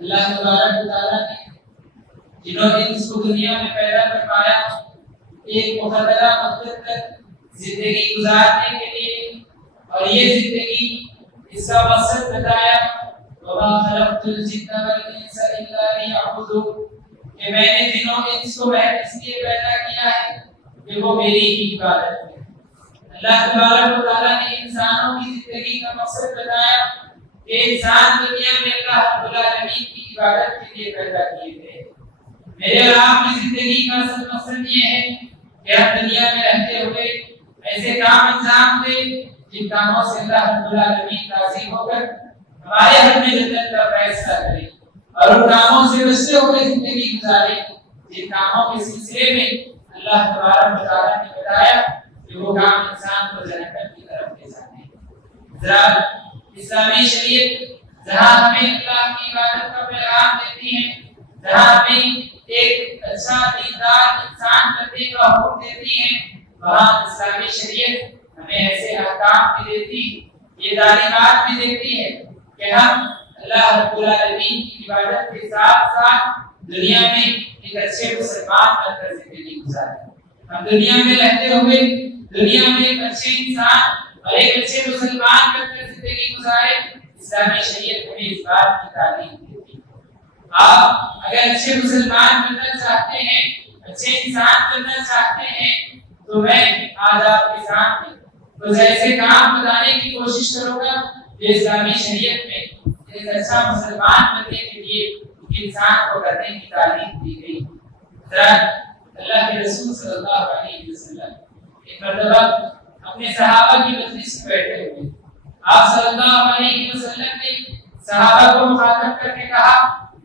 اللہ تبارک و تعالیٰ نے جنہوں نے اس کو دنیا میں پیدا فرمایا ایک مقدرہ مقصد تک زندگی گزارنے کے لیے، اور یہ زندگی اس کا مقصد بتایا وَمَا خَلَقْتُ الْجِنَّ وَالْإِنسَ إِلَّا لِيَعْبُدُونِ، کہ میں نے جنوں انس کو محض اس لیے پیدا کیا ہے کہ وہ میری ہی عبادت کریں۔ اللہ تبارک و تعالیٰ نے انسانوں کی زندگی کا مقصد بتایا کہ انسان دنیا میں اللہ رب العالمین کی عبادت کے لیے پیدا کیے گئے۔ میرے اور آپ کی زندگی کا اصل مقصد یہ ہے کہ ہم دنیا میں رہتے ہوئے ایسے کام انجام دیں جن کاموں سے اللہ رب العالمین راضی ہو کر ہمارے حق میں جنت کا فیصلہ کرے، اور ان کاموں سے بچتے ہوئے زندگی گزارے جن کاموں کے سلسلے میں اللہ تبارک و تعالیٰ نے بتایا کہ وہ کام انسان کو جہنم کی طرف لے جاتے ہیں۔ ذرا اسلامی شریعت جہاں ہمیں اللہ کی عبادت کا پیغام دیتی ہے، جہاں ہمیں ایک اچھا دیندار انسان بننے کا حکم دیتی ہے، وہاں اسلامی شریعت ہمیں ایسے احکام بھی دیتی، یہ تعلیمات بھی دیتی ہے کہ ہم اللہ رب العالمین کی عبادت کے ساتھ ساتھ دنیا میں ایک اچھے مسلمان بن کر زندگی گزاریں۔ ہم دنیا میں رہتے ہوئے دنیا میں ایک اچھے انسان اور ایک اچھے مسلمان بن کر زندگی گزارے۔ اسلامی شریعت ہمیں اس بات کی تعلیم دیتی ہے۔ آپ اگر اچھے مسلمان بننا چاہتے ہیں، اچھے انسان بننا چاہتے ہیں، تو میں آج آپ کے سامنے کچھ ایسے کام بتانے کی کوشش کروں گا جو اسلامی شریعت میں ایک اچھا مسلمان بننے کے لیے انسان کو کرنے کی تعلیم دی گئی۔ ذرا اللہ کے رسول صلی اللہ علیہ وسلم ایک مرتبہ اپنے صحابہ کی مجلس میں بیٹھے ہوئے، آپ صلی اللہ علیہ وسلم نے صحابہ کو مخاطب کر کے کہا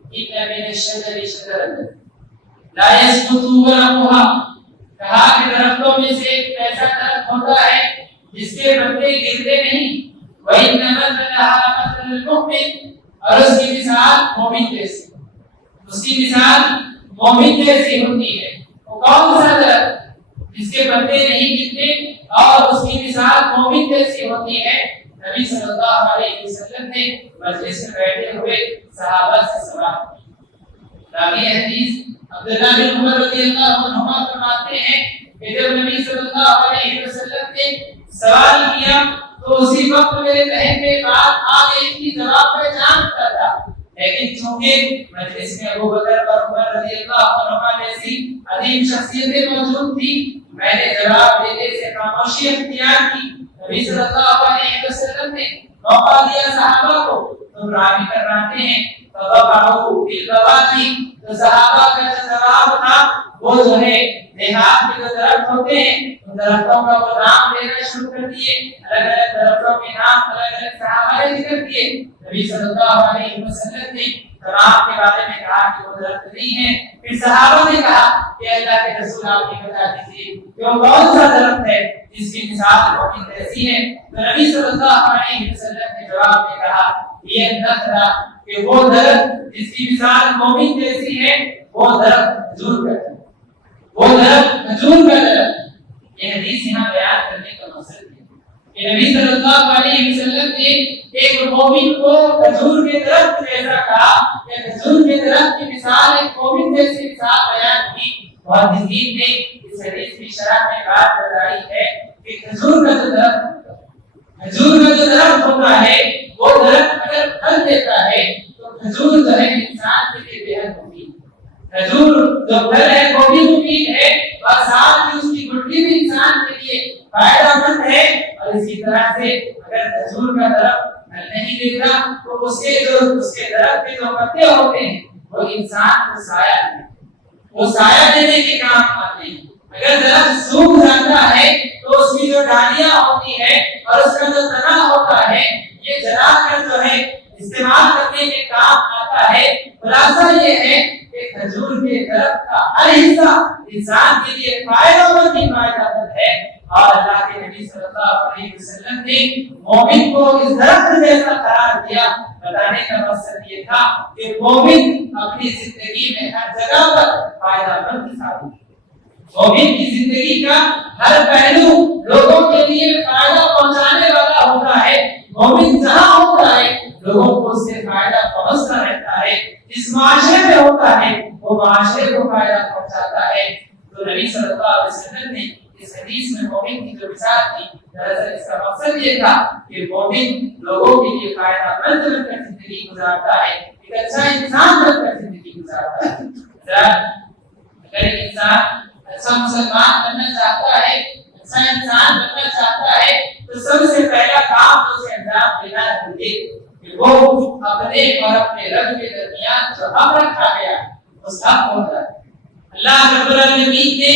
ان من الشجر شجرۃ لا يسقط ورقها، کہا کہ درختوں میں سے ایک ایسا درخت ہوتا ہے جس کے پتے گرتے نہیں، وَإِنَّ مَثَلَهَا مَثَلُ الْمُؤْمِنِ، اور اس کی مثال مومن جیسی، اس کی مثال مومن جیسی ہوتی ہے۔ وہ کون سا درخت جس کے پتے نہیں گرتے اور اس کی مثال مومن جیسی ہوتی ہے؟ نبی صلی اللہ علیہ وسلم نے مجلس میں بیٹھے ہوئے صحابہ سے سوال کیا۔ راوی حدیث عبداللہ بن عمر رضی اللہ عنہما فرماتے ہیں کہ جب نبی صلی اللہ علیہ وسلم نے سوال کیا تو اسی وقت میرے ذہن میں بات آ گئی کہ جواب میں جانتا تھا، لیکن چونکہ مجلس میں ابو بکر اور عمر رضی اللہ عنہما جیسی عظیم شخصیتیں موجود تھی، میں نے جواب دینے سے خاموشی اختیار کی۔ نبی صلی اللہ علیہ وسلم نے موقع دیا صحابہ کو، تم راوی کرواتے ہیں فوقعوا بالبواقی، تو صحابہ کا جو جواب تھا وہ جو ہے دیہات میں جو درخت ہوتے ہیں ان درختوں کا وہ نام لینا شروع کر دیے، الگ الگ درختوں کے نام الگ الگ صحابہ نے ذکر کیے۔ نبی صلی اللہ علیہ وسلم نے تمام کے بارے میں کہا کہ وہ درخت نہیں ہے۔ پھر صحابہ نے کہا کہ اللہ کے رسول آپ یہ بتا دیجیے کہ وہ کون سا درخت ہے جس کی مثال مومن جیسی ہے؟ تو نبی صلی اللہ علیہ وسلم نے جواب میں کہا یہ نخلا، کہ وہ درخت جس کی مثال مومن جیسی ہے وہ درخت کھجور کا ہے، وہ درخت کھجور کا درخت۔ یہ حدیث یہاں بیان کرنے کا مقصد ہے کہ نبی صلی اللہ علیہ وسلم نے ایک مومن کو کھجور کے درخت جیسا کہا، یا کھجور کے درخت کی مثال ایک مومن جیسی مثال بیان کی۔ محدثین نے اس حدیث کی شرح میں بات بتائی ہے کہ کھجور کا جو درخت ہوتا ہے وہ درخت اگر پھل دیتا ہے تو کھجور جو ہے انسان کے لیے بے حد مفید ہے۔ کھجور جو پھل ہے وہ بھی مفید ہے اور ساتھ ہی اس کی گٹلی بھی انسان کے لیے فائدہ مند ہے۔ اور اسی طرح سے اگر کھجور کا درخت پھل نہیں دیتا تو اس کے درخت کے جو پتے ہوتے ہیں وہ انسان کو سایہ دیتے ہیں، وہ سایہ دینے کے کام آتے ہیں۔ اگر درخت سوکھ جاتا ہے تو اس کی جو ڈالیاں ہوتی ہے اور اس کا جو تنا ہوتا ہے یہ جلا کر جو ہے استعمال کرنے کے کام آتا ہے۔ خلاصہ یہ ہے کہ کھجور کے درخت کا ہر حصہ انسان کے لیے فائدہ مند ہی فائدہ مند ہے، اور اللہ کے نبی صلی اللہ علیہ وسلم نے مومن کو اس درخت جیسا قرار دیا۔ بتانے کا مقصد یہ تھا کہ مومن اپنی زندگی میں ہر جگہ پر فائدہ مند ثابت ہے۔ مومن کی زندگی کا ہر پہلو لوگوں کے لیے فائدہ پہنچانے والا ہوتا ہے۔ مومن جہاں ہوتا ہے لوگوں کو اس سے فائدہ پہنچتا رہتا ہے۔ جس معاشرے میں ہوتا ہے وہ معاشرے کو فائدہ پہنچاتا ہے۔ تو نبی صلی اللہ علیہ وسلم نے اس حدیث میں مومن کی جو مثال دی، دراصل اس کا مقصد یہ تھا کہ مومن لوگوں کے لیے فائدہ مند بن کر زندگی گزارتا ہے، ایک اچھا انسان بن کر زندگی گزارتا ہے۔ اگر ایک انسان اچھا مسلمان بننا چاہتا ہے، اچھا انسان بننا چاہتا ہے، تو سب سے پہلا کام تو اسے انجام دینا ہے کہ وہ اپنے اور اپنے رب کے درمیان جو حق رکھا گیا اس حق کو ادا کرے۔ اللہ رب العالمین نے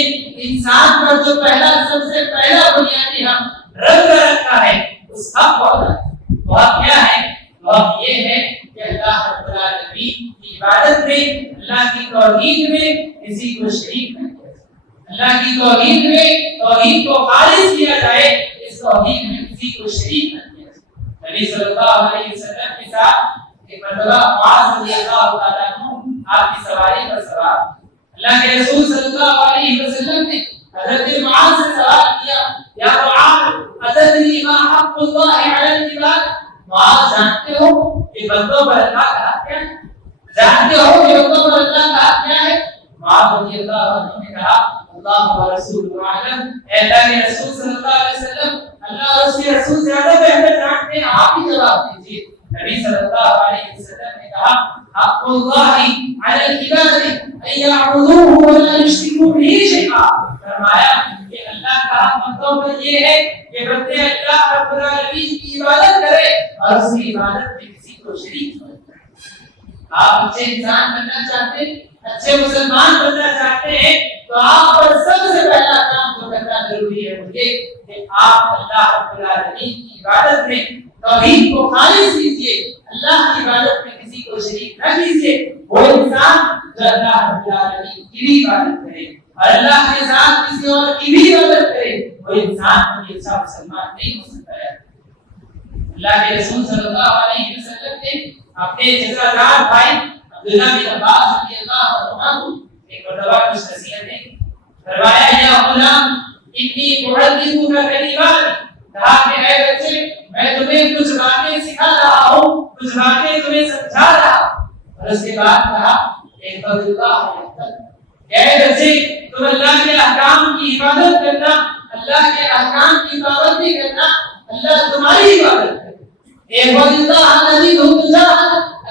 انسان پر جو پہلا سب سے پہلا بنیادی حق رب رکھا ہے اس حق کو ادا کرے۔ وہ حق کیا ہے؟ وہ حق یہ ہے کہ اللہ رب العالمین کی عبادت میں، اللہ کی توحید میں کسی کو شریک نہ کیا جائے، اللہ کی توحید میں توحید کو خالص کیا جائے، اس توحید میں کسی کو شریک نہ کیا جائے۔ نبی صلی اللہ علیہ وسلم کے ساتھ ایک مرتبہ معاذ رضی اللہ تعالیٰ عنہ آپ کی سواری پر سوار، اللہ کے رسول صلی اللہ علیہ وسلم نے حضرت معاذ سے سوال کیا، یا معاذ اتدری ما حق اللہ علی العباد؟ معاذ جانتے ہو کہ بندوں پر اللہ کا حق کیا ہے؟ جانتے ہو کہ بندوں پر اللہ کا حق کیا ہے؟ معاذ رضی اللہ عنہ نے کہا اللہ و رسول اعلم، اے اللہ کے رسول صلی اللہ علیہ وسلم، اللہ اور اس کے رسول زیادہ بہتر جانتے ہیں، آپ ہی جواب دیجیے۔ نبی صلی اللہ علیہ وسلم نے کہا حق اللہ علی العباد ان یعبدوہ ولا یشرکوا بہ شیئا، فرمایا کہ اللہ کا حق بندوں پر یہ ہے کہ بندے اللہ رب العالمین کی عبادت کرے اور اس کی عبادت میں کسی کو شریک نہ کرے۔ آپ اچھے انسان بننا چاہتے ہیں، اچھے مسلمان بننا چاہتے ہیں، تو آپ پر سب سے پہلا کام جو کرنا ضروری ہے وہ یہ کہ آپ اللہ رب العالمین کی عبادت میں توحید کو خالص کیجیے، اللہ کی عبادت میں کسی کو شریک نہ کیجیے۔ وہ انسان جو اللہ رب العالمین کی بھی عبادت کرے اور اللہ کے ساتھ کسی اور کی بھی عبادت کرے، وہ انسان کوئی اچھا مسلمان نہیں ہو سکتا ہے۔ اللہ کے رسول صلی اللہ علیہ وسلم نے اپنے جزادار بھائی عبداللہ بن عباس رضی اللہ عنہ کو ایک مرتبہ کچھ نصیحتیں فرمایا، یا غلام انی اعلمک کلمات، کہا کہ اے بچے میں تمہیں کچھ باتیں سکھا رہا ہوں، کچھ باتیں تمہیں سمجھا رہا ہوں۔ اور اس کے بعد کہا احفظ اللہ، اے بچے تم اللہ کے احکام کی عبادت کرنا، اللہ کے احکام کی پابندی کرنا، اللہ تمہاری عبادت کرے۔ احفظ اللہ الذی تجاہ،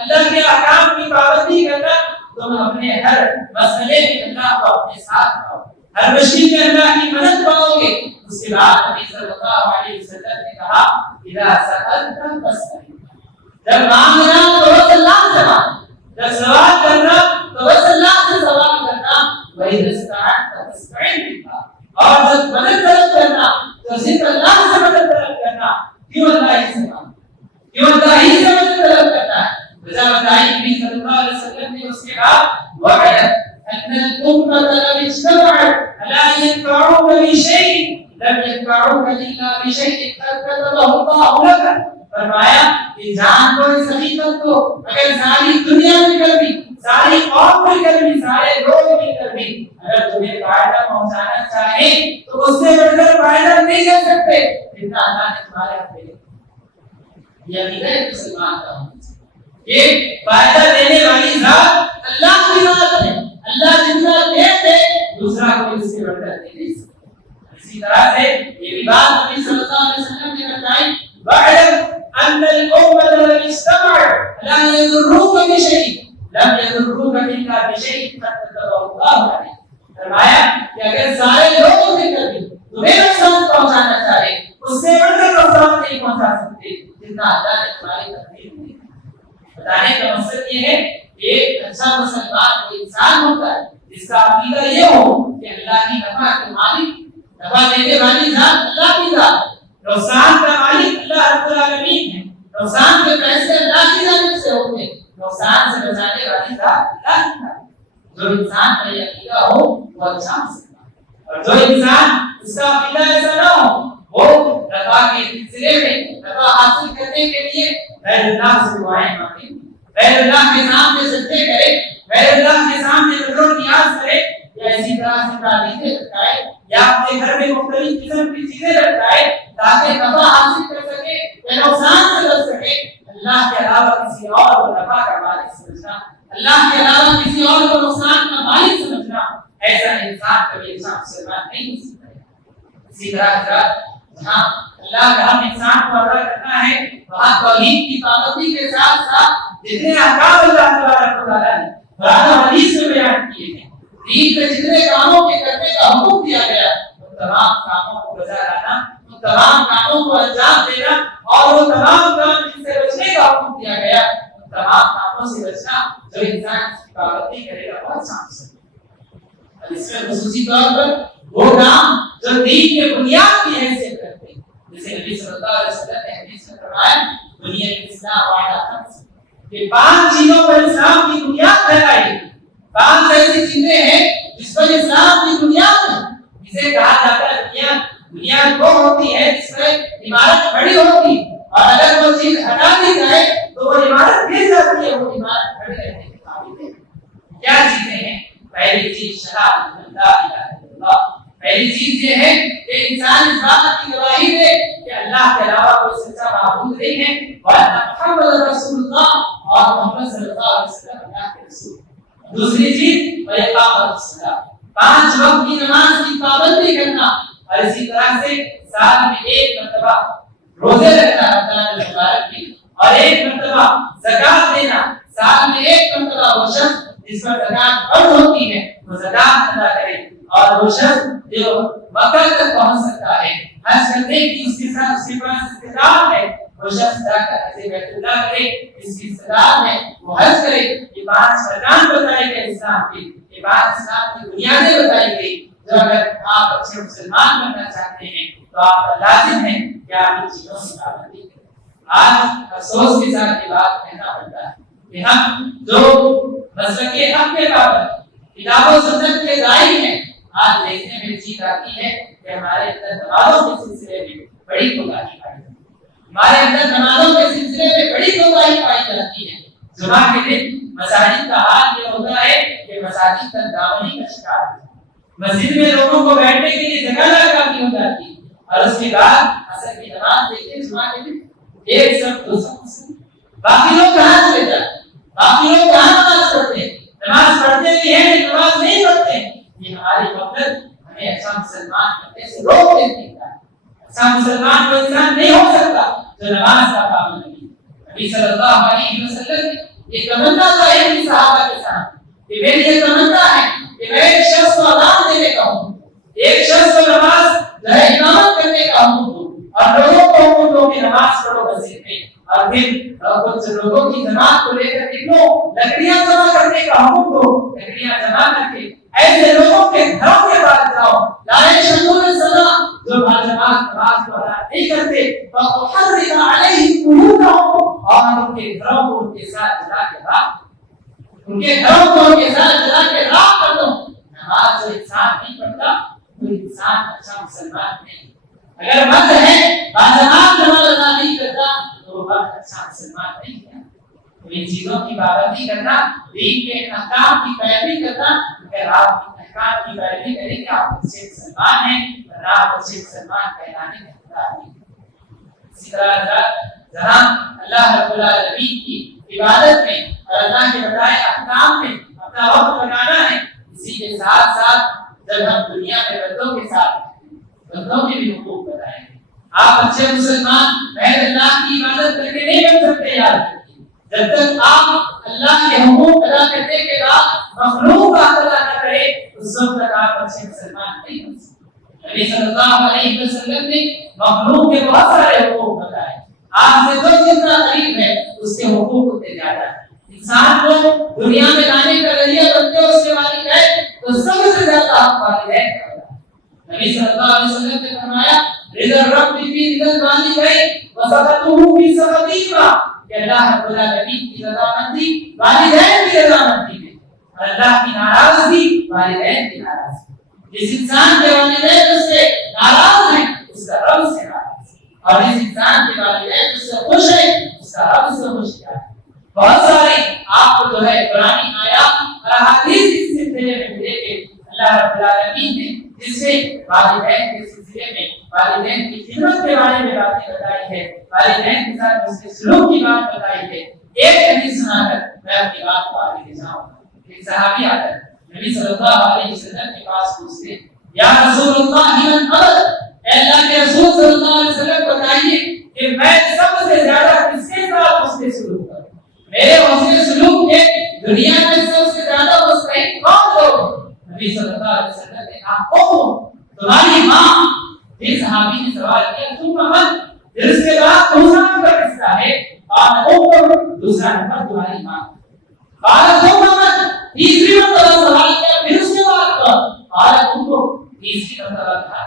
اللہ کے احکام کی پابندی کرنا، تم اپنے ہر مسئلے میں اللہ کو اپنے ساتھ پاؤ، ہر مشکل میں اللہ کی مدد پاؤ گے۔ اس کے بعد نبی صلی اللہ علیہ وسلم نے کہا اذا سألت فاسأل، جب مانگنا تو بس اللہ سے مانگ، جب سوال کرنا تو بس اللہ سے سوال کرنا، وَإِذَا اسْتَعَنْتَ فَاسْتَعِنْ بِاللَّهِ، اور جب مدد طلب کرنا تو صرف اللہ سے مدد طلب کرنا، کیوں اللہ ہی سے مانگ، کیوں اللہ ہی سے مدد طلب کرنا ہے۔ وجہ بتائی نبی صلی اللہ علیہ وسلم نے اس کے بعد وَعَلَمْ أَنَّ الْأُمَّةَ لَوْ اجْتَمَعَتْ عَلَىٰ أَن يَنفَعُوكَ بِشَيْءٍ لم ينفعوك إلا بشيء قد كتبه الله لك، فرمایا کہ جان کو اس حقیقت کو اگر ساری دنیا مل کر بھی، ساری قوم مل کر بھی، سارے لوگ مل کر بھی اگر تمہیں فائدہ پہنچانا چاہیں تو اس سے بڑھ کر فائدہ نہیں کر سکتے جتنا اللہ نے تمہارے حق میں یہ عقیدہ مسلمان کا ہونا چاہیے۔ یہ فائدہ دینے والی ذات اللہ کی ذات ہے، اللہ جتنا دے دوسرا کوئی اس سے بڑھ کر نہیں سکتا۔ اسی طرح سے یہ بھی بات نبی صلی اللہ علیہ وسلم نے بتائی وَاعْلَمْ أَنَّ الْأُمَّةَ لَوْ اجْتَمَعَتْ عَلَىٰ أَن يَضُرُّوكَ بِشَيْءٍ لَمْ يَضُرُّوكَ إِلَّا بِشَيْءٍ قَدْ كَتَبَهُ اللَّهُ عَلَيْكَ، فرمایا کہ اگر سارے لوگ مل کر بھی تمہیں نقصان پہنچانا چاہے اس سے بڑھ کر نقصان نہیں پہنچا سکتے جتنا اللہ نے تمہاری تقدیر میں بتانے کا مقصد یہ ہے کہ ایک اچھا مسلمان وہ انسان ہوتا ہے جس کا عقیدہ یہ ہو کہ اللہ کی نفع کے مالک، نفع دینے والی ذات اللہ کی ذات، نقصان کا مالک اللہ رب العالمین ہے، نقصان کے پیسے اللہ کی جانب سے ہوتے ہیں، نقصان سے بچانے والی ذات اللہ کی ذات۔ جو انسان کا یہ عقیدہ ہو وہ اچھا مسلمان، اور جو انسان اس کا عقیدہ ایسا نہ ہو وہ نفع کے سلسلے میں نفع حاصل کرنے کے لیے غیر اللہ سے دعائیں مانگے، غیر اللہ کے سامنے سجدے کرے، غیر اللہ کے سامنے نظر و نیاز کرے، یا اسی طرح سے تعلیمیں رکھائے یا اپنے گھر میں مختلف قسم کی چیزیں رکھائے تاکہ نفع حاصل کر سکے یا نقصان سے بچ سکے، اللہ کے علاوہ کسی اور کو نفع کا مالک سمجھنا، اللہ کے علاوہ کسی اور کو نقصان کا مالک سمجھنا، ایسا انسان کبھی انسان مسلمان نہیں ہو سکتا ہے۔ اسی طرح جہاں اللہ کا ہم انسان کو ادا کرنا ہے وہاں توحید کی پابندی کے ساتھ ساتھ جتنے احکام اللہ تبارک و تعالیٰ نے قرآن و حدیث میں بیان کیے ہیں، دین میں جتنے کاموں کے کرنے کا حکم دیا گیا ان تمام کاموں کو بجا لانا، ان تمام کاموں کو انجام دینا، اور وہ تمام کام جن سے بچنے کا حکم دیا گیا ان تمام کاموں سے بچنا جو انسان کی پابندی کرے گا بہت سانس ہے۔ اس میں خصوصی طور پر وہ کام جو دین کے بنیاد کی حیثیت رکھتے ہیں، جیسے نبی صلی اللہ علیہ وسلم نے حدیث میں فرمایا بنیاد الاسلام علی خمس، کہ 5 چیزوں پر اسلام کی بنیاد پھیلائی گئی۔ 5 ایسی چیزیں ہیں جس پر اسلام کی بنیاد ہے، جسے کہا جاتا ہے بنیاد۔ بنیاد وہ ہوتی ہے جس پر عمارت کھڑی ہوتی، اور اگر وہ چیز ہٹا دی جائے تو وہ عمارت گر جاتی ہے، وہ عمارت کھڑی رہنے کے قابل ہے۔ کیا چیزیں ہیں؟ پہلی چیز شہادت لا الہ الا اللہ۔ پہلی چیز یہ ہے کہ انسان اس بات کی گواہی دے کہ اللہ کے علاوہ کوئی سچا معبود نہیں ہے، وَأَنَّ مُحَمَّدَ رَسُولُ اللَّهِ، اور محمد صلی اللہ علیہ وسلم اللہ کے رسول۔ دوسری چیز وَإِقَامَةُ الصَّلَاةِ، 5 وقت کی نماز کی پابندی کرنا، اور اسی طرح سے سال میں 1 مرتبہ روزے رکھنا رمضان المبارک کی، اور 1 مرتبہ زکات دینا۔ سال میں 1 مرتبہ وہ شخص جس پر زکات فرض ہوتی ہے وہ زکات ادا کرے، اور وہ شخص جو مکہ تک پہنچ سکتا ہے حج کرنے کی اس کے ساتھ اس کے پاس استطاعت ہے وہ شخص جا کر حج بیت اللہ کرے، اس کی استطاعت ہے وہ حج کرے۔ یہ 5 ارکان بتائے گئے اسلام کے، یہ 5 اسلام کی بنیادیں بتائی گئی جو اگر آپ اچھے مسلمان بننا چاہتے ہیں تو آپ کا لازم ہے کہ آپ ان چیزوں کی پابندی کریں۔ آج افسوس کے ساتھ یہ بات کہنا پڑتا ہے کہ ہم جو مسلک حق کے پابند کتاب و سنت کے داعی ہیں، آج دیکھنے میں چیز آتی ہے کہ ہمارے اندر نمازوں کے سلسلے میں بڑی کوتاہی پائی جاتی ہے، ہمارے اندر نمازوں کے سلسلے میں بڑی کوتاہی پائی جاتی ہے۔ جمعہ کے دن مساجد کا حال یہ ہوتا ہے کہ مساجد تک دامنی کا شکار ہے، مسجد میں لوگوں کو بیٹھنے کے لیے جگہ ناکافی ہو جاتی ہے، اور اس کے بعد عصر کی نماز دیکھیں جمعہ کے دن 1 صف 2 صف، باقی لوگ کہاں چلے جاتے ہیں، باقی لوگ کہاں نماز پڑھتے ہیں، نماز پڑھتے بھی ہیں لیکن نماز نہیں پڑھتے۔ یہ ہماری غفلت ہمیں ایسا مسلمان کرنے سے روک دیتی ہے۔ ایسا مسلمان کو انسان نہیں ہو سکتا جو نماز کا پابند نہیں۔ نبی صلی اللہ علیہ وسلم نے یہ تمنا ظاہر کی صحابہ کے ساتھ کہ میری یہ تمنا ہے کہ میں ایک شخص کو اذان دینے کا ہوں، ایک شخص کو نماز جو ہے اقامت کرنے کا ہوں دوں، اور لوگوں کو حکم دو کہ نماز پڑھو مسجد میں، اور پھر کچھ لوگوں کی جماعت کو لے کر نکلو، لکڑیاں جمع کرنے کا حکم دو، لکڑیاں جمع کر کے ایسے لوگوں کے گھروں کے پاس جاؤ، لائے شہور صلاح جو باجماعت نماز کو ادا نہیں کرتے، فَأُحَرِّقَ عَلَيْهِمْ قُلُوبَهُمْ، اور ان کے گھروں کو ان کے ساتھ جلا کے راکھ، ان کے گھروں کو ان کے ساتھ جلا کے راکھ کر دو۔ نماز جو انسان نہیں پڑھتا وہ انسان اچھا مسلمان نہیں۔ اگر مرد ہے باجماعت نماز ادا نہیں کرتا تو وہ مرد اچھا مسلمان نہیں ہے۔ تو ان چیزوں کی پابندی کرنا، دین کے احکام کی پیروی کرنا، اگر آپ احکام کی پیروی کریں گے آپ اچھے مسلمان ہیں، ورنہ آپ اچھے مسلمان کہلانے کے حقدار نہیں۔ اسی طرح جہاں اللہ رب العالمین کی عبادت میں اور اللہ کے بتائے احکام میں اپنا وقت لگانا ہے، اسی کے ساتھ ساتھ جب ہم دنیا میں بندوں کے ساتھ بندوں کے بھی حقوق بتائیں گے۔ آپ اچھے مسلمان محض اللہ کی عبادت کر کے نہیں بن سکتے، یاد رکھیے، جب تک آپ اللہ کے حقوق ادا کرنے کے بعد مخلوق کا حق ادا نہ کرے اس وقت تک آپ اچھے مسلمان نہیں بن سکتے۔ نبی صلی اللہ علیہ وسلم نے مخلوق کے بہت سارے حقوق بتائے، آپ سے جو جتنا قریب ہے اس کے حقوق اتنے زیادہ ہیں۔ انسان کو دنیا میں لانے کا ذریعہ بنتے اس کے والدین تو سب سے زیادہ حق والدین کا ہوتا ہے۔ نبی صلی اللہ علیہ وسلم نے فرمایا رضا الرب فی رضا الوالدین وسخطہ فی سخطہما، کہ اللہ رب العالمین کی رضامندی والدین کی رضامندی میں، اور اللہ کی ناراضگی والدین کی ناراضگی۔ جس انسان کے والدین اس سے ناراض ہیں اس کا رب سے ناراض ہے، اور جس انسان کے والدین اس سے خوش ہیں اس کا رب سے خوش کیا ہے۔ بہت سارے آپ کو جو ہے قرآنی آیات اور احادیث اس سلسلے میں ملے گے۔ اللہ رب العالمین نے جس سے والدین کے سلسلے میں والدین کی خدمت کے بارے میں باتیں بتائی ہے، والدین کے ساتھ اس کے سلوک کی بات بتائی ہے، ایک حدیث سنا کر میں اپنی بات کو آگے لے جاؤں گا۔ ایک صحابی آتا ہے نبی صلی اللہ علیہ وسلم کے پاس پوچھتے ہیں یا رسول اللہ من قبل، اے اللہ کے رسول صلی اللہ علیہ وسلم بتائیے کہ میں سب سے زیادہ کس کے ساتھ حسن سلوک کروں؟ میرے حسن سلوک کے دنیا میں سب سے زیادہ مستحق کون لوگ؟ نبی صلی اللہ علیہ وسلم نے کہا تمہاری ماں۔ پھر صحابی نے سوال کیا تم من؟ پھر اس کے بعد دوسرا نمبر کس کا ہے؟ دوسرا نمبر تمہاری ماں۔ تیسری مرتبہ سوال کیا پھر اس کے بعد تیسری مرتبہ کہا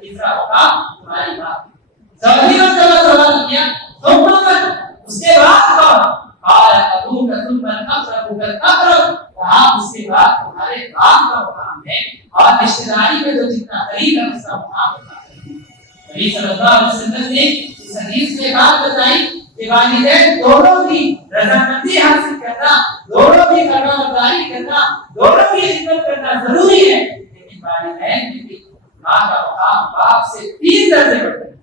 تیسرا ہوگا تمہاری ماں۔ چوتھی مرتبہ سوال کیا اس کے بعد کہا اس کے بعد تمہارے باپ کا مقام ہے اور رشتہ داری میں جو جتنا قریب ہے اس کا مقام ہے۔ نبی صلی اللہ علیہ وسلم نے اس حدیث میں بات بتائی کہ والدین دونوں کی رضامندی حاصل کرنا، دونوں کی فرمانبرداری کرنا، دونوں کی خدمت کرنا ضروری ہے، لیکن والدین میں بھی ماں کا مقام باپ سے 3 درجے بڑھتا ہے۔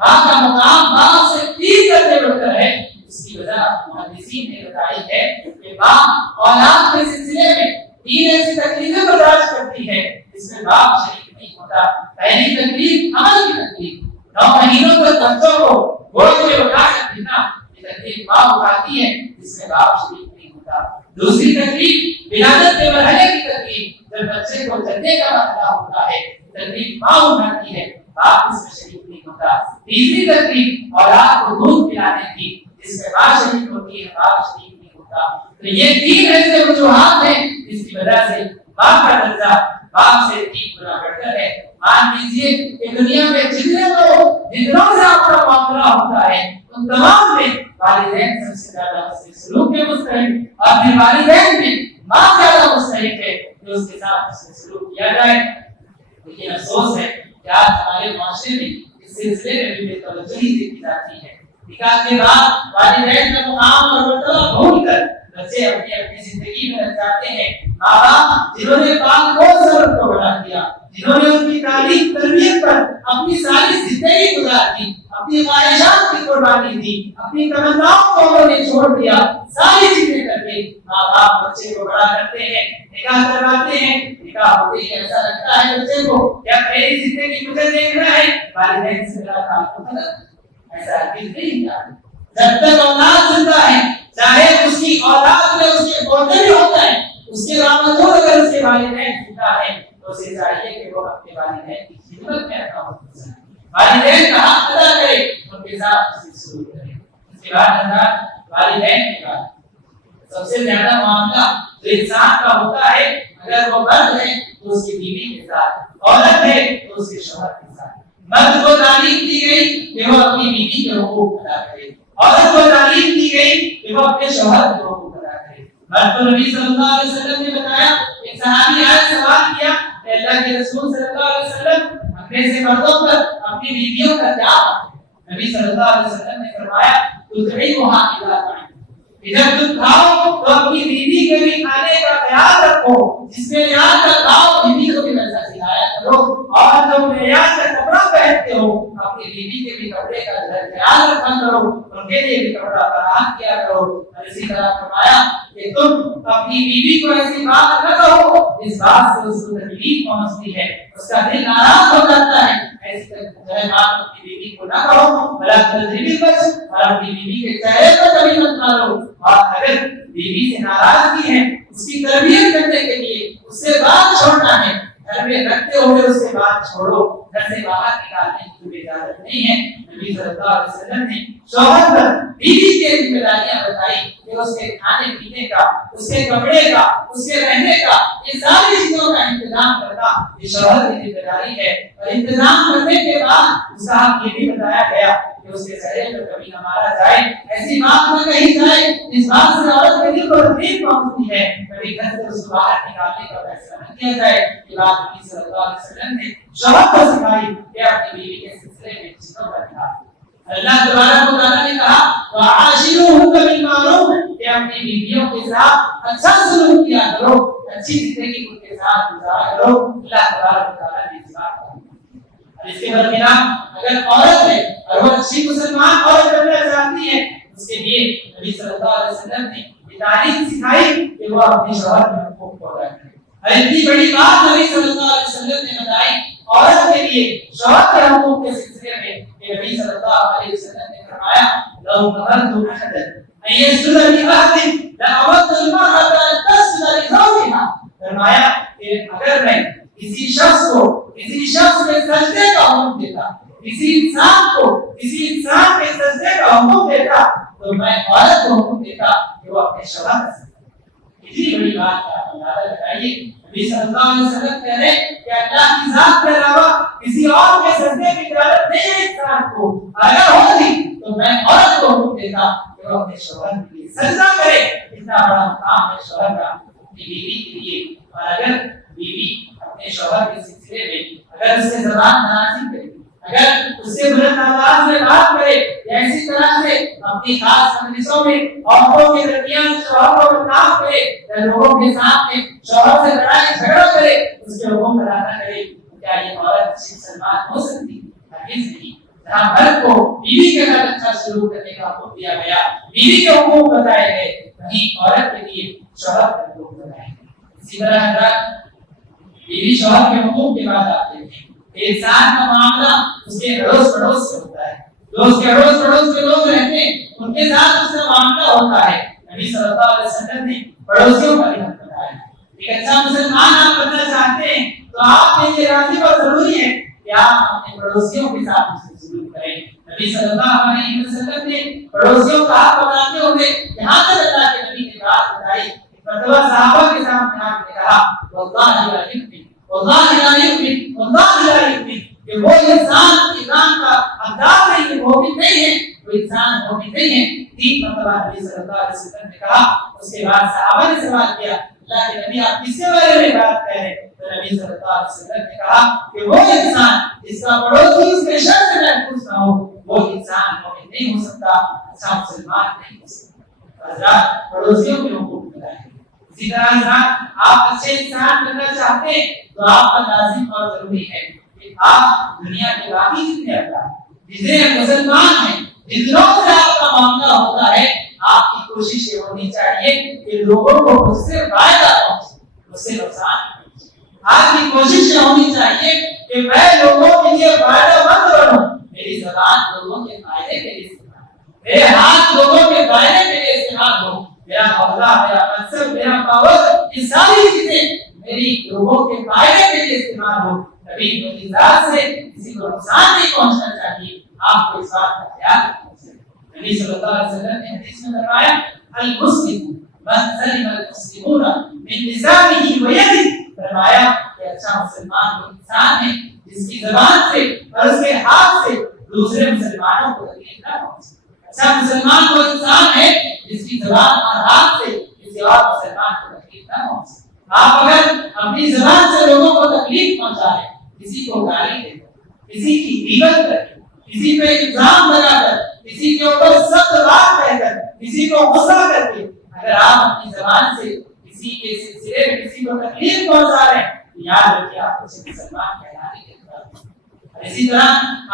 ماں کا مقام باپ سے 3 درجے بڑھتا ہے۔ اس کی وجہ محدثین نے بتائی ہے کہ ماں اولاد کے سلسلے میں 3 ایسی تکلیفیں برداشت کرتی ہے جس میں باپ شریک نہیں ہوتا۔ پہلی تکلیف حمل کی تکلیف، 9 مہینوں تک بچوں کو گود میں اٹھا کر دینا، یہ تکلیف ماں اٹھاتی ہے جس میں باپ شریک نہیں ہوتا۔ دوسری تکلیف ولادت کے مرحلے کی تکلیف، جب بچے کو جننے کا مرحلہ ہوتا ہے تکلیف ماں اٹھاتی ہے، باپ اس میں شریک نہیں ہوتا۔ تیسری تکلیف اولاد کو دودھ پلانے کی، جس میں ماں شریک ہوتی ہے باپ شریک نہیں ہوتا۔ تو یہ 3 ایسے وجوہات ہیں جس کی وجہ سے باپ کا درجہ باپ سے 3 گنا بڑھ کر ہے۔ مان لیجیے کہ دنیا میں جتنے لوگ جتنوں سے آپ کا معاملہ ہوتا ہے ان تمام میں والدین سب سے زیادہ حسن سلوک کے مستحق، اور پھر والدین میں ماں زیادہ مستحق ہے کہ اس کے ساتھ حسن سلوک کیا جائے۔ لیکن افسوس ہے کہ آج ہمارے معاشرے میں اس سلسلے میں بھی بے توجہی دیکھی جاتی ہے۔ نکاح کے بعد والدین کا مقام اور مرتبہ بھول کر بچے اپنی زندگی میں لگ جاتے ہیں۔ ماں باپ جنہوں نے پاک کو ضرورت کو بڑھا دیا، جنہوں نے ان کی تعلیم تربیت پر اپنی ساری زندگی گزار دی، اپنی خواہشات کی قربانی دی، اپنی تمناؤں کو انہوں نے چھوڑ دیا، ساری چیزیں کر کے ماں باپ بچے کو بڑا کرتے ہیں، نکاح کرواتے ہیں۔ نکاح ہوتے ہی ایسا لگتا ہے بچے کو کیا میری زندگی مجھے دیکھنا ہے، والدین سے میرا تعلق ختم۔ ایسا نہیں ہے۔ جب تک اولاد زندہ ہے، چاہے اس کی اولاد میں اس کے پوتے بھی ہوتا ہے، اس کے باوجود اگر اس کے والدین زندہ ہیں تو اسے چاہیے کہ وہ اپنے والدین کی خدمت میں اپنا وقت گزارے، والدین کا حق ادا کرے، ان کے ساتھ اس سے سلوک کرے۔ اس کے بعد حضرات والدین کے بعد سب سے زیادہ معاملہ جو انسان کا ہوتا ہے، اگر وہ مرد ہے تو اس کی بیوی کے ساتھ، عورت ہے تو اس کے شوہر کے ساتھ۔ مرد کو تعلیم دی گئی کہ وہ اپنی بیوی کے حقوق ادا کرے، عورت کو تعلیم دی گئی کہ وہ اپنے شوہر کے حقوق ادا کرے۔ مرد کو نبی صلی اللہ علیہ وسلم نے بتایا، ایک صحابی آئے سوال کیا کہ اللہ کے رسول صلی اللہ علیہ وسلم اپنے سے مردوں پر اپنی بیویوں کا کیا حق ہے؟ نبی صلی اللہ علیہ وسلم نے فرمایا تطعمها اذا طعمت، جب تم کھاؤ تو اپنی بیوی کے بھی کھانے کا خیال رکھو، جس میں لحاظ کا کھاؤ بیوی کو بھی ویسا کھلایا کرو، اور جب معیار کا کپڑا پہنتے ہو اپنی بیوی کے بھی کپڑے کا خیال رکھا کرو، ان کے لیے بھی کپڑا فراہم کیا کرو۔ اور اسی طرح فرمایا کہ تم اپنی بیوی کو ایسی بات نہ کہو جس بات سے اس کو تکلیف پہنچتی ہے، اس کا دل ناراض ہو جاتا ہے، ایسی بات اپنی بیوی کو نہ کہو، بلا تجربی بچ، اور اپنی بیوی کے چہرے پر کبھی مت مارو۔ اور اگر بیوی سے ناراضگی ہے اس کی تربیت کرنے کے لیے اس سے بات چھوڑنا ہے، گھر میں رکھتے ہوئے اس سے بات چھوڑو، گھر سے باہر نکالنے کی کوئی اجازت نہیں ہے۔ نبی صلی اللہ علیہ وسلم نے شوہر پر بیوی کی ذمہ داریاں بتائی کہ اس کے کھانے پینے کا، اس کے کپڑے کا، اس کے رہنے کا، یہ ساری چیزوں کا انتظام کرنا یہ شوہر کی ذمہ داری ہے۔ اور انتظام کرنے کے بعد اس کا حق یہ بھی بتایا گیا کہ اس کے چہرے پر کبھی نہ مارا جائے، ایسی بات نہ کہی جائے جس بات سے عورت کے دل کو تکلیف پہنچتی ہے، کبھی گھر سے اس کو باہر نکالنے کا فیصلہ نہ کیا جائے۔ یہ بات نبی صلی اللہ علیہ وسلم نے شوہر کو سکھائی کہ اپنی بیوی کے سلسلے میں چیزوں کا خیال۔ اللہ تبارک و تعالیٰ نے کہا وَعَاشِرُوهُنَّ بِالْمَعْرُوفِ کہ اپنی بیویوں کے ساتھ اچھا سلوک کیا کرو، اچھی زندگی ان کے ساتھ گزارا کرو، اللہ تبارک و تعالیٰ نے اس بات کو۔ اور اس کے برخلاف اگر عورت ہے اور وہ اچھی مسلمان عورت بننا چاہتی ہے، اس کے لیے نبی صلی اللہ علیہ وسلم نے یہ تعلیم سکھائی کہ وہ اپنے شوہر کے حقوق کو ادا کرے۔ اور اتنی بڑی بات نبی صلی اللہ علیہ وسلم نے بتائی عورت کے لیے شوہر کے حقوق کے سلسلے میں کہ نبی صلی اللہ علیہ وسلم نے فرمایا لو مررت احدا ان يسجد لاحد لامرت المرأة ان تسجد لزوجها، فرمایا کہ اگر میں کسی شخص کے سجدے کا حکم دیتا، کسی انسان کے سجدے کا حکم دیتا، تو میں عورت کو حکم دیتا کہ وہ اپنے شوہر کا سجدہ کرے۔ اتنی بڑی بات کا اندازہ لگائیے، نبی صلی اللہ علیہ وسلم کہہ رہے ہیں کہ اللہ کی ذات کے علاوہ کسی اور کے سجدے کی اجازت نہیں ہے انسان کو، اگر ہوتی تو میں عورت کو حکم دیتا کہ وہ اپنے شوہر کے لیے سجدہ کرے۔ اتنا بڑا مقام ہے شوہر کا اپنی بیوی کے لیے۔ اور اگر بیوی اپنے شوہر کے سلسلے میں اگر اس سے زبان نازی کرے، اگر اس سے بلند آواز میں بات کرے، یا اسی طرح سے اپنی خاص مجلسوں میں عورتوں کے درمیان شوہر کو بدنام کرے، یا لوگوں کے سامنے شوہر سے لڑائی جھگڑا کرے، اس کے حقوق ادا نہ کرے، کیا یہ عورت اچھی مسلمان ہو سکتی؟ ہرگز نہیں۔ جہاں مرد کو بیوی کے ساتھ اچھا سلوک کرنے کا حکم دیا گیا، بیوی کے حقوق بتائے گئے، وہیں عورت کے لیے شوہر کے حقوق بتائے گئے۔ اسی طرح حضرات بیوی شوہر کے حقوق کے بعد آتے ہیں۔ انسان کا معاملہ اس کے اڑوس پڑوس سے ہوتا ہے، جو اس کے اڑوس پڑوس کے لوگ رہتے ہیں ان کے ساتھ اس کا معاملہ ہوتا ہے۔ نبی صلی اللہ علیہ وسلم نے پڑوسیوں کا بھی حق بتایا۔ ایک اچھا مسلمان آپ بننا چاہتے ہیں تو آپ کے لیے لازم اور ضروری ہے کہ آپ اپنے پڑوسیوں کے ساتھ اس سے سلوک کریں۔ نبی صلی اللہ علیہ وسلم نے پڑوسیوں کا حق بتاتے ہوئے یہاں تک اللہ کے نبی نے بات بتائی، فتویٰ صحابہ کے سامنے آپ نے کہا واللہ لا یؤمن واللہ لا یؤمن واللہ لا یؤمن، کہ وہ انسان کا حقدار نہیں ہے، مومن نہیں ہے، وہ انسان مومن نہیں ہے۔ تین مرتبہ نبی صلی اللہ علیہ وسلم نے کہا۔ اس کے بعد صحابہ نے سوال کیا اللہ کے نبی آپ کس کے بارے میں بات کر رہے ہیں؟ تو نبی صلی اللہ علیہ وسلم نے کہا کہ وہ انسان جس کا پڑوسی اس کے شر سے محفوظ نہ ہو، وہ انسان مومن نہیں ہو سکتا، اچھا مسلمان نہیں ہو سکتا۔ حضرات پڑوسیوں کے حقوق بتائیں۔ اسی طرح حضرات آپ اچھے انسان بننا چاہتے ہیں تو آپ کا لازم اور ضروری ہے کہ آپ دنیا کے باقی جتنے افراد جتنے مسلمان ہیں جتنوں سے آپ کا معاملہ ہوتا ہے، آپ کی کوشش یہ ہونی چاہیے کہ لوگوں کو اس سے فائدہ پہنچے، اس سے نقصان پہنچے۔ آپ کی کوشش یہ ہونی چاہیے کہ میں لوگوں کے لیے فائدہ مند بنوں، میری زبان لوگوں کے فائدے کے لیے استعمال ہو، میرے ہاتھ لوگوں کے فائدے کے لیے استعمال ہو، میرا حوصلہ، میرا منصب، میرا پاور، یہ ساری چیزیں میری لوگوں کے فائدے کے لیے استعمال ہو۔ کبھی میری ذات سے کسی کو نقصان نہیں پہنچنا چاہیے، آپ کو اس بات کا خیال رکھنا چاہیے۔ نبی صلی اللہ علیہ وسلم نے حدیث میں فرمایا المسلم من سلم المسلمون من لسانه ويده، فرمایا کہ اچھا مسلمان وہ انسان ہے جس کی زبان سے اور اس کے ہاتھ سے دوسرے مسلمانوں کو تکلیف نہ پہنچے۔ اچھا مسلمان وہ انسان ہے جس کی زبان اور ہاتھ سے کسی اور مسلمان کو تکلیف نہ پہنچے۔ آپ اگر اپنی زبان سے لوگوں کو تکلیف پہنچا رہے، کسی کو گالی دے کر، کسی کی غیبت کر کے، کسی پہ الزام لگا کر، کسی کے اوپر سخت بات کہہ کر، کسی کو غصہ کر کے اگر آپ اپنی زبان سے کسی کے سلسلے میں کسی کو تکلیف پہنچا رہے ہیں تو یاد رکھیے آپ اسے مسلمان کہلانے کے قابل نہیں۔ اور اسی طرح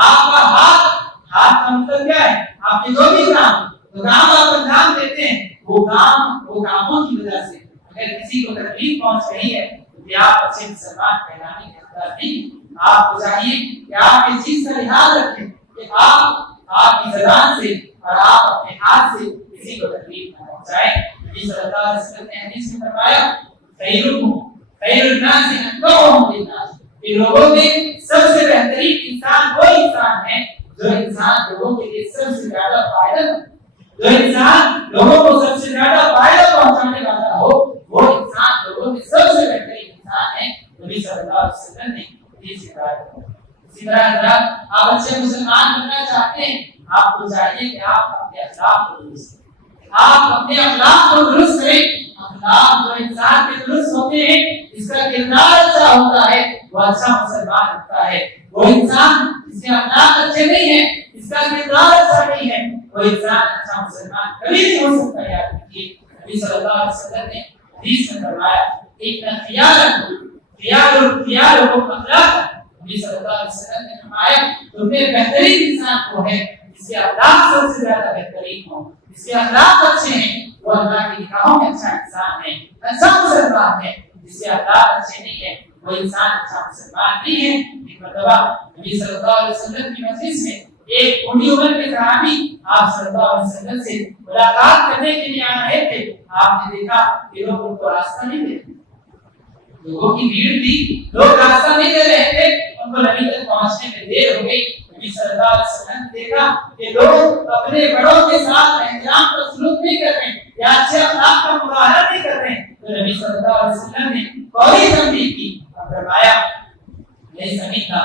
آپ کا ہاتھ کا مطلب کیا ہے؟ آپ کے جو بھی کام آپ انجام دیتے ہیں وہ کاموں کی وجہ سے اگر کسی کو تکلیف پہنچ رہی ہے تو یہ آپ اچھے مسلمان کہلانے کے قابل نہیں۔ آپ کو چاہیے کہ آپ اس چیز کا لحاظ رکھیں کہ آپ کی زبان سے اور آپ اپنے ہاتھ سے کسی کو تکلیف نہ پہنچائیں۔ نبی صلی اللہ علیہ وسلم نے حدیث میں فرمایا خیر الناس انفعهم للناس، کہ لوگوں میں سب سے بہترین انسان وہ انسان ہے جو انسان لوگوں کے لیے سب سے زیادہ فائدہ مند، جو انسان لوگوں کو سب سے زیادہ فائدہ پہنچانے والا ہو، وہ انسان لوگوں میں سب سے بہترین انسان ہے۔ نبی صلی اللہ علیہ وسلم نے حدیث سے کہا۔ اسی طرح حضرات آپ اچھے مسلمان بننا چاہتے ہیں، آپ کو چاہیے کہ آپ اپنے اخلاق کو درست کریں، آپ اپنے اخلاق کو درست کریں۔ اخلاق جو انسان کے درست ہوتے ہیں، اس کا کردار اچھا ہوتا ہے، وہ اچھا مسلمان ہوتا ہے۔ وہ انسان جس کے اخلاق اچھے نہیں ہیں، اس کا کردار اچھا نہیں ہے، وہ انسان اچھا مسلمان کبھی نہیں ہو سکتا۔ یاد رکھیے نبی صلی اللہ علیہ وسلم نے حدیث میں فرمایا ایک خیال ہو اخلاق نبی صلی اللہ علیہ وسلم نے فرمایا تم میں بہترین انسان وہ ہے جس کے اخلاق سب سے زیادہ بہترین ہو، جس کے اخلاق اچھے ہیں وہ اللہ کی نگاہوں میں اچھا انسان ہے، اچھا مسلمان ہے۔ جس کے اخلاق اچھے نہیں ہے وہ انسان اچھا مسلمان نہیں ہے۔ ایک مرتبہ نبی صلی اللہ علیہ وسلم کی مجلس میں ایک بڑی عمر کے صحابی آپ صلی اللہ علیہ وسلم سے ملاقات کرنے کے لیے آ رہے تھے۔ آپ نے دیکھا کہ لوگ ان کو راستہ نہیں دے، لوگوں کی بھیڑ تھی، لوگ راستہ نہیں دے رہے تھے، ان کو نبی تک پہنچنے میں دیر ہو گئی۔ نبی صلی اللہ علیہ وسلم نے دیکھا کہ لوگ اپنے بڑوں کے ساتھ احترام کا سلوک نہیں کر رہے یا اچھے اخلاق کا مظاہرہ نہیں کر رہے، تو نبی صلی اللہ علیہ وسلم نے فوری تنبیہ کی اور فرمایا نہیں سمیتا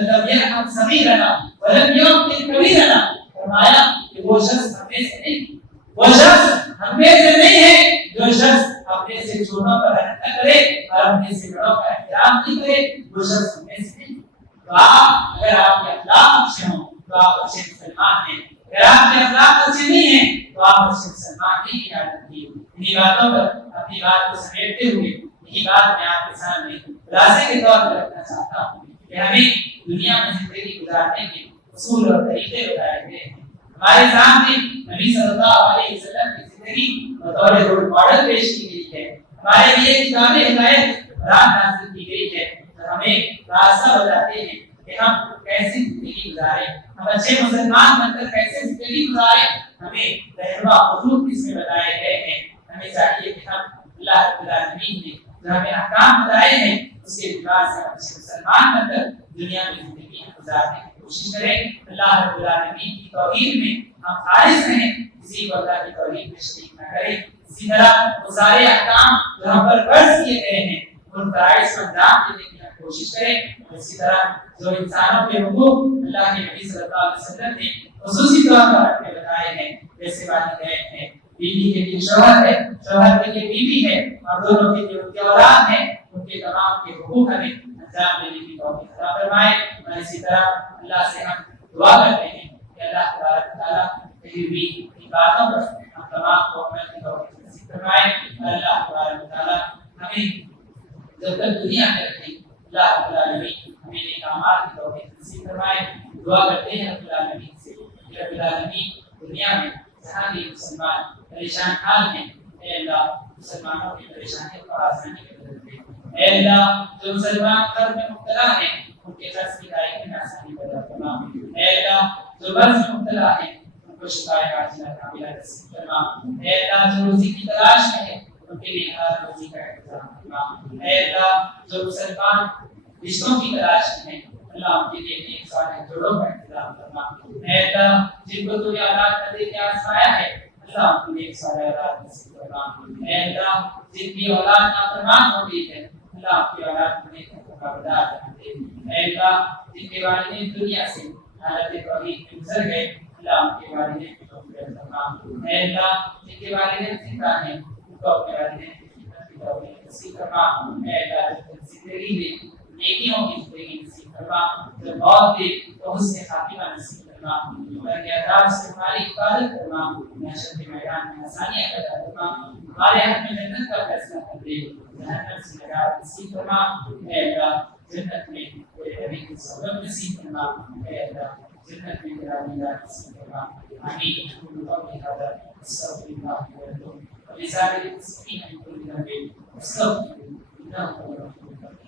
لم يرحم صغيرنا ولم يعطي كبيرنا، فرمایا کہ وہ شخص ہم میں سے نہیں، وہ شخص ہم میں سے نہیں ہے جو شخص اپنے سے چھوٹوں پر رحم نہ کرے اور اپنے سے بڑوں کا احترام نہیں کرے، وہ شخص ہم میں سے نہیں۔ تو آپ اگر آپ کے اخلاق اچھے ہوں تو آپ اچھے مسلمان ہیں، اگر آپ کے اخلاق اچھے نہیں ہیں تو آپ اچھے مسلمان نہیں یاد رکھیے۔ انہیں باتوں پر اپنی بات کو سمیٹتے ہوئے یہی بات میں آپ کے سامنے خلاصے کے طور پر رکھنا چاہتا ہوں کہ ہمیں دنیا میں زندگی گزارنے کے اصول اور طریقے بتائے گئے ہیں۔ ہمارے سامنے نبی صلی اللہ علیہ وسلم کی زندگی بطور رول ماڈل پیش کی گئی ہے، ہمارے لیے کتاب ہدایت قرآن نازل کی گئی ہے اور ہمیں راستہ بتاتے ہیں کہ ہم کیسے زندگی گزاریں، ہم اچھے مسلمان بن کر کیسے زندگی گزاریں۔ ہمیں رہنما خطوط اس میں بتائے گئے ہیں، ہمیں چاہیے کہ ہم اللہ رب العالمین نے جو ہمیں احکام بتائے ہیں اس کے اعتبار سے اچھے مسلمان بن کر دنیا میں زندگی گزارنے کی کوشش کریں۔ اللہ رب العالمین کی توحید میں ہم خالص رہیں، کسی کو اللہ کی توحید میں شریک نہ کریں۔ اسی طرح وہ سارے احکام جو ہم پر فرض کیے گئے ہیں ان فرائض کو انجام دینے کی ہم کوشش کریں۔ اسی طرح جو انسانوں کے حقوق اللہ کے نبی صلی اللہ علیہ وسلم نے خصوصی طور پر اپنے بتائے ہیں، جیسے والدین ہیں، بیوی کے لیے شوہر ہے، شوہر کے لیے بیوی ہے، اور دونوں کے لیے ان کی اولاد ہے، ان کے تمام کے حقوق ہمیں انجام دینے کی توفیق عطا فرمائے۔ اور اسی طرح اللہ سے ہم دعا کرتے ہیں کہ اللہ تبارک و تعالیٰ کہی ہوئی ان باتوں پر ہم تمام کو عمل کی توفیق نصیب فرمائے۔ اللہ تبارک و تعالیٰ ہمیں جب تک دنیا میں رکھے اللہ رب العالمین ہمیں نیک اعمال کی توفیق نصیب فرمائے۔ دعا کرتے ہیں رب العالمین سے کہ رب العالمین دنیا میں جہاں بھی مسلمان پریشان حال ہیں، اے اللہ مسلمانوں کی پریشانی کو آسانی میں بدل دے۔ اے اللہ جو مسلمان قرض میں مبتلا ہیں ان کے قرض کی ادائیگی میں آسانی پیدا فرما۔ اے اللہ جو مرض میں مبتلا ہیں ان کو شفا عاجلہ کاملہ نصیب فرما۔ اے اللہ جو روزی کی تلاش میں ہیں ان کے لیے حلال روزی کا انتظام فرما۔ اے اللہ جو مسلمان رشتوں کی تلاش میں ہیں اللہ ان کے لیے نیک صالح جوڑوں کا انتظام فرما۔ اے اللہ جن کو تو نے اولاد کا دے کے آزمایا ہے اللہ ان کو نیک صالح اولاد نصیب فرما۔ اے اللہ جن کی اولاد نافرمان ہو گئی ہے اللہ آپ کی اولاد کو نیک وفادار بنا دے۔ اے اللہ جن کے والدین دنیا سے حالت توحید میں گزر گئے اللہ ان کے والدین کی توفیق فرما۔ اے اللہ جن کے والدین زندہ ہیں ان کو اپنے والدین کی خدمت کی توفیق نصیب فرما۔ اے اللہ جن زندگی میں نیکیوں کی زندگی نصیب فرما، جو موت دے تو حسن خاتمہ نصیب فرما، اور کے عذاب سے ہماری حفاظت فرما، محشر کے میدان میں آسانیاں پیدا فرما، ہمارے حق میں جنت کا فیصلہ کر دے، جہنم سے نجات نصیب فرما۔ اے اللہ جنت میں تیرے نبی کی صحبت نصیب فرما۔ اے اللہ جنت میں تیرا دیدار نصیب فرما۔ آمین۔ قولی ھذا استغفر اللہ لي ولکم ولسائر المسلمین من کل ذنب استغفروہ انہ هو الغفور الرحیم۔